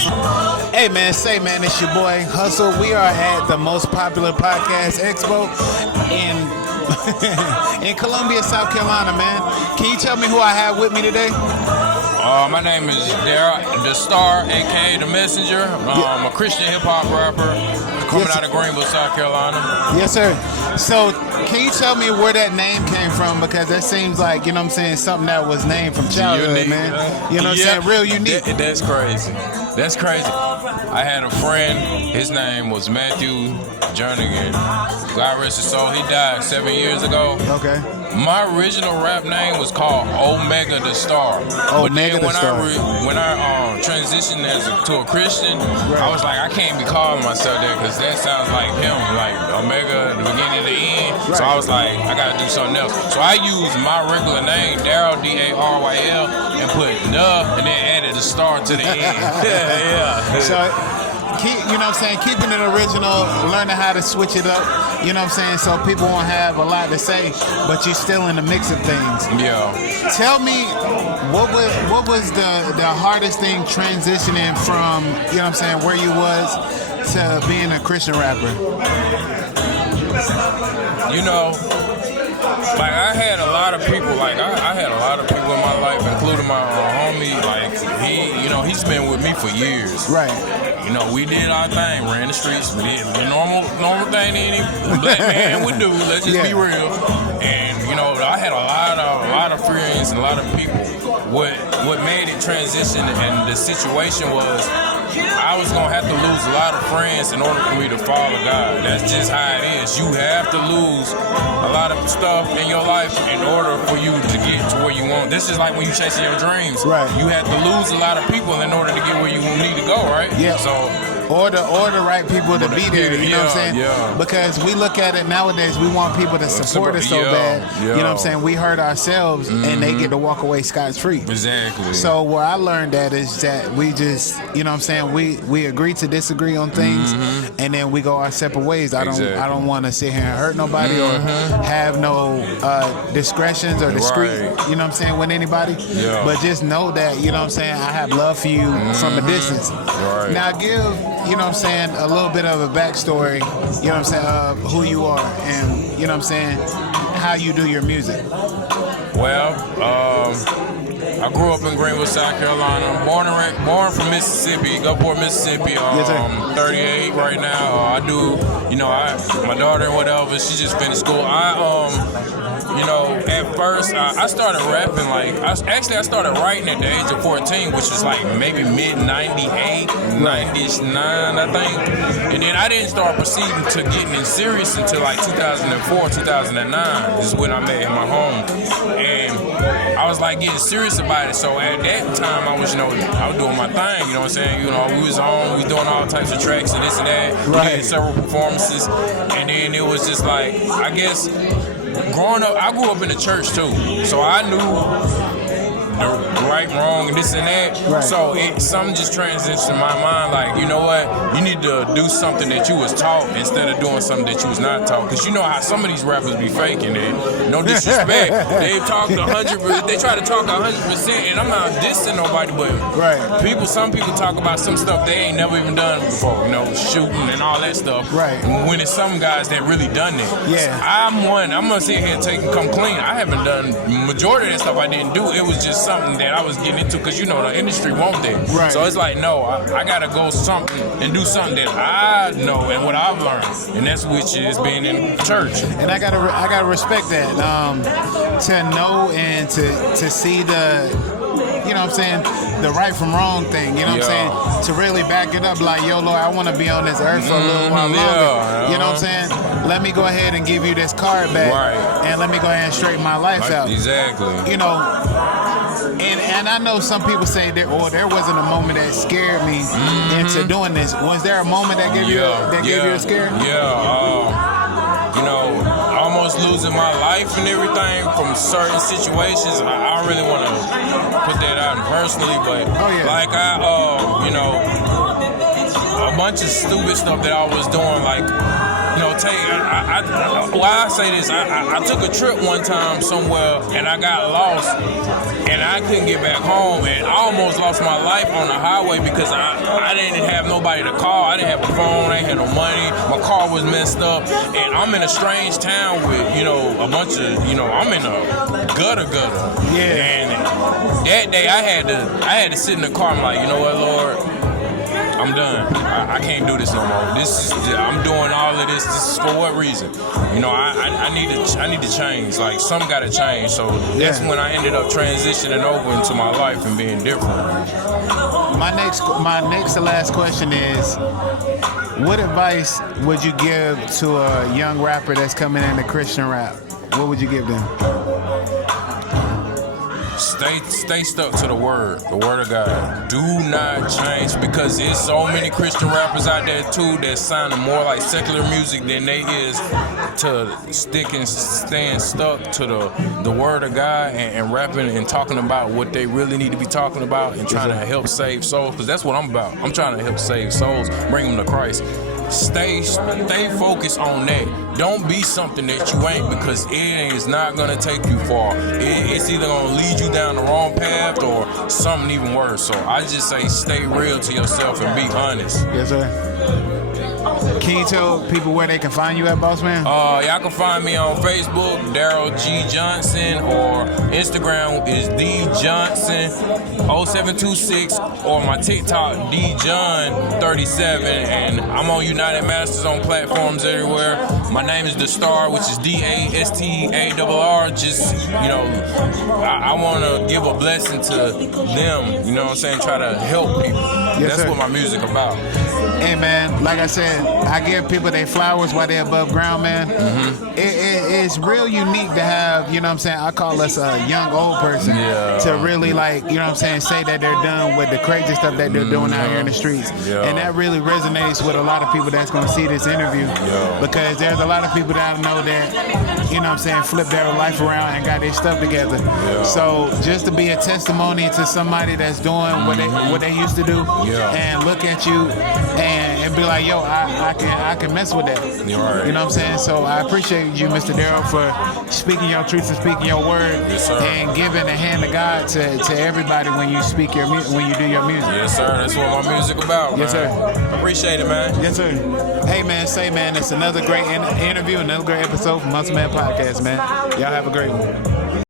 Hey man, it's your boy Hustle. We are at the most popular podcast expo in in Columbia, South Carolina, man. Can you tell me who I have with me today? My name is Dastarr, aka The Messenger. I'm a Christian hip hop rapper coming out of Greenville, South Carolina. Yes, sir. So, can you tell me where that name came from? Because that seems like, you know what I'm saying, something that was named from childhood, unique, man. You know what I'm saying? Real unique. That's crazy. That's crazy. I had a friend, his name was Matthew Jernigan. God rest his soul. He died 7 years ago. Okay. My original rap name was called Omega Dastarr. Omega Dastarr. When I transitioned to a Christian, right. I was like, I can't be calling myself that because that sounds like him, like Omega, the beginning, the end. Right. So I was like, I gotta do something else. So I used my regular name, Daryl, Daryl, and put and then added a star to the end. yeah. So, you know what I'm saying, keeping it original, learning how to switch it up, you know what I'm saying, so people won't have a lot to say, but you're still in the mix of things. Yeah. Tell me, what was the hardest thing transitioning from, you know what I'm saying, where you was to being a Christian rapper? You know, like I had a lot of people, I had a lot of people in my life, including my homie, like he's been with me for years. Right. You know, we did our thing, ran the streets, we did the normal thing any black man would do. Let's just be real. And you know, I had a lot of friends and a lot of people. What made it transition and the situation was I was gonna have to lose a lot of friends in order for me to follow God. That's just how it is. You have to lose a lot of stuff in your life in order for you to get to where you want. This is like when you chasing your dreams. Right. You have to lose a lot of people in order to get where you need to go, right? Yeah. So or the right people to be there, you know what I'm saying? Yeah. Because we look at it nowadays, we want people to support us so bad. You know what I'm saying? We hurt ourselves and they get to walk away scot-free. Exactly. So where I learned that is that we just, you know what I'm saying, we agree to disagree on things and then we go our separate ways. I don't want to sit here and hurt nobody or have no discretions or discreet, you know what I'm saying, with anybody. Yeah. But just know that, you know what I'm saying, I have love for you from a distance. Right. Now give, you know what I'm saying, a little bit of a backstory, you know what I'm saying, of who you are and, you know what I'm saying, how you do your music. Well, I grew up in Greenville, South Carolina. Born from Mississippi, Gulfport, Mississippi. Yes, sir. 38 right now. I do, my daughter and whatever, she just finished school. At first, I started rapping, I started writing at the age of 14, which was like maybe mid-98, 99, I think. And then I didn't start proceeding to getting in serious until like 2004, 2009 is when I met in my home. And I was like getting serious about it. So at that time, I was doing my thing, you know what I'm saying? We was doing all types of tracks and this and that. Right. We did several performances. And then it was just like, I guess, growing up, I grew up in the church too, so I knew the right, wrong, and this and that. Right. So something just transitioned in my mind, like, you know what, you need to do something that you was taught instead of doing something that you was not taught. Because you know how some of these rappers be faking it. No disrespect. They talk 100%, they try to talk 100%, and I'm not dissing nobody, but some people talk about some stuff they ain't never even done before, shooting and all that stuff. Right. When it's some guys that really done it. Yeah. I'm gonna sit here and come clean. I haven't done majority of that stuff I didn't do. It was just something that I was getting into because the industry won't that. Right. So it's like, no, I gotta go something and do something that I know and what I've learned, and that's which is being in church. And I gotta respect that. To know and to see the, you know what I'm saying, the right from wrong thing, you know what I'm saying? To really back it up like, yo, Lord, I want to be on this earth for a little while longer. You know what I'm saying? Let me go ahead and give you this card back. Right. And let me go ahead and straighten my life out. Exactly. And I know some people say there wasn't a moment that scared me into doing this. Was there a moment that gave you a scare? Yeah. Almost losing my life and everything from certain situations. I don't really want to put that out personally, but a bunch of stupid stuff that I was doing, like why I say this, I took a trip one time somewhere and I got lost and I couldn't get back home and I almost lost my life on the highway because I didn't have nobody to call. I didn't have a phone. I didn't have no money. My car was messed up and I'm in a strange town with, a bunch of, I'm in a gutter. Yeah. And that day I had to sit in the car. I'm like, you know what, Lord? I'm done. I can't do this no more. I'm doing all of this. This is for what reason? I need to change. Like something got to change. So that's when I ended up transitioning over into my life and being different. My next to last question is, what advice would you give to a young rapper that's coming into Christian rap? What would you give them? Stay stuck to the word of God. Do not change because there's so many Christian rappers out there too that sound more like secular music than they is to stick and staying stuck to the word of God and rapping and talking about what they really need to be talking about and trying to help save souls, because that's what I'm about. I'm trying to help save souls, bring them to Christ. Stay focused on that. Don't be something that you ain't, because it is not gonna take you far. It's either gonna lead you down the wrong path or something even worse. So I just say stay real to yourself and be honest. Yes, sir. Can you tell people where they can find you at, Boss Man? Y'all can find me on Facebook, Daryl G Johnson, or Instagram is DJohnson0726, or my TikTok DJohn37, and I'm on United Masters on platforms everywhere. My name is Dastarr, which is Dastarr. Just I want to give a blessing to them. You know what I'm saying? Try to help people. Yes, that's sir. what my music about. Hey man, like I said, I give people their flowers while they're above ground, man. Mm-hmm. It's real unique to have, I call us a young old person to really say that they're done with the crazy stuff that they're doing out here in the streets. Yeah. And that really resonates with a lot of people that's gonna see this interview. Because there's a lot of people that I know that, flip their life around and got their stuff together. Yeah. So just to be a testimony to somebody that's doing what they used to do and look at you and be like, yo, I can mess with that. You're right. You know what I'm saying? So I appreciate you, Mr. Daryl, for speaking your truth and speaking your word, and giving the hand of God to everybody when you speak when you do your music. Yes, sir. That's what my music about. Yes, man. sir. Appreciate it, man. Yes, sir. Hey, man, it's another great interview, another great episode from Muscle Man Podcast, man. Y'all have a great one.